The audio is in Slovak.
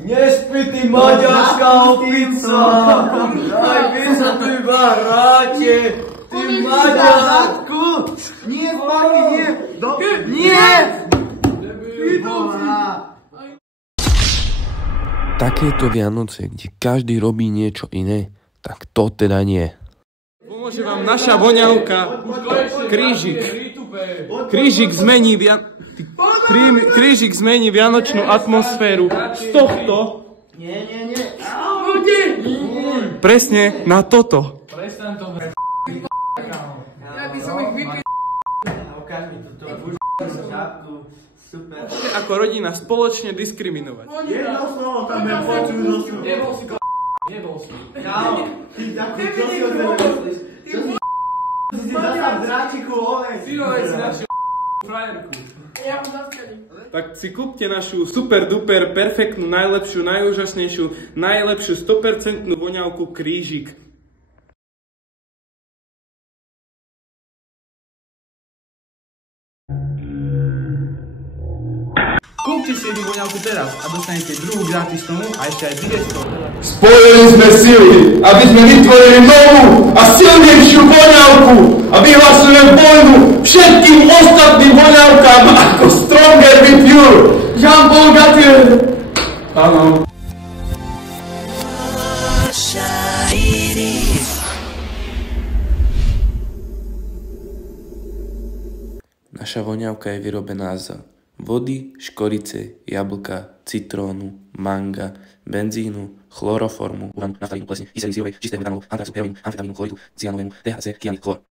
Nespitý maďarská opica! Aj vy sa tu iba hráte! Ty maďarku! Nie, papi, nie! Nie! Takéto Vianoce, kde každý robí niečo iné, tak to teda nie. Pomôže vám naša voňavka Krížik. Krížik zmení vianočnú atmosféru z tohto presne na toto. Super. Ako rodina spoločne diskriminovať. Jedno slovo tam je počuť. Nebol si. Kámo, ty takú, čo si o tebe myslíš? Čo si zastav dráčiku ovec? Si našiel frajerku. Tak si kúpte našu super duper, perfektnú, najlepšiu, najúžasnejšiu, najlepšiu 100% voňavku Krížik. Kúpte si jednu voňavku teraz a dostanete druhú gratisnú a ešte aj videsko. Spojili sme sily, aby sme vytvorili novú a silnejšiu voňavku a vyhlasujem vojnu všetkým ostatným voňavkám ako Stronger with You. Jean-Paul Gaultier. Áno. Naša voňavka je vyrobená z vody, škorice, jablka, citrónu, manga, benzínu, chloroformu, uranu, naftalínu, plesne, kyseliny sírovej, čistého metanolu, antraxu, heroínu, amfetamínu, chloridu, cyanovénu, THC, kyanid, chlor.